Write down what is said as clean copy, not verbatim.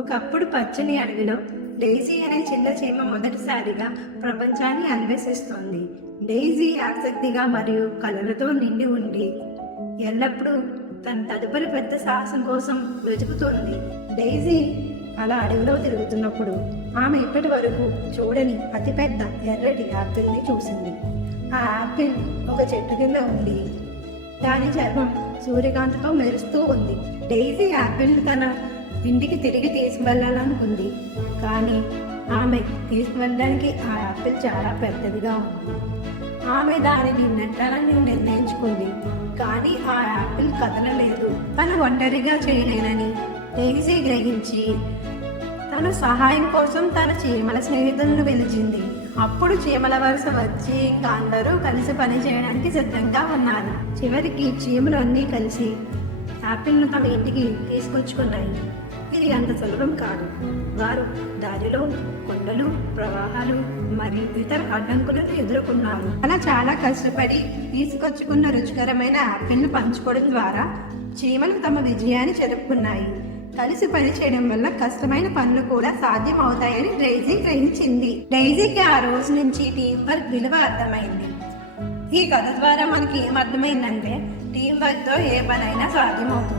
ఒకప్పుడు పచ్చని అడవిలో డైజీ అనే చిన్న చీమ మొదటిసారిగా ప్రపంచాన్ని అన్వేషిస్తోంది. డైజీ ఆసక్తిగా మరియు కలలతో నిండి ఉండి ఎల్లప్పుడూ తన తదుపరి పెద్ద సాహసం కోసం వెతుకుతోంది. డైజీ అలా అడవిలో తిరుగుతున్నప్పుడు ఆమె ఇప్పటి వరకు చూడని అతిపెద్ద ఎర్రటి యాపిల్ని చూసింది. ఆ యాపిల్ ఒక చెట్టు కింద ఉంది. దాని చర్మం సూర్యకాంతితో మెరుస్తూ ఉంది. డైజీ యాపిల్ తన ఇంటికి తిరిగి తీసుకువెళ్ళాలనుకుంది, కానీ ఆమె తీసుకువెళ్ళడానికి ఆ యాపిల్ చాలా పెద్దదిగా ఉంది. ఆమె దానిని నెట్టాలని నిర్ణయించుకుంది, కానీ ఆ యాపిల్ కదలలేదు. తను ఒంటరిగా చేయలేనని డైజీ గ్రహించి తన సహాయం కోసం తన చీమల స్నేహితులను పిలిచింది. అప్పుడు చీమల వరుస వచ్చి ఇంకా అందరూ కలిసి పని చేయడానికి సిద్ధంగా ఉన్నారు. చివరికి చీమలు అన్నీ కలిసి యాపిల్ను తమ ఇంటికి తీసుకొచ్చుకున్నాయి. ఇది అంత సులభం కాదు. వారు దారిలో కొండలు, ప్రవాహాలు మరియు ఇతర అడ్డంకులను ఎదుర్కొన్నారు. అలా చాలా కష్టపడి తీసుకొచ్చుకున్న రుచికరమైన యాపిల్ను పంచుకోవడం ద్వారా చీమలు తమ విజయాన్ని జరుపుకున్నాయి. కలిసి పనిచేయడం వల్ల కష్టమైన పనులు కూడా సాధ్యం అవుతాయని డైజీ గ్రహించింది. డైజీకి ఆ రోజు నుంచి టీం వర్క్ విలువ అర్థమైంది. ఈ కథ ద్వారా మనకి ఏమర్థమైందంటే టీం వర్క్ తో ఏ పనైనా సాధ్యమవుతుంది.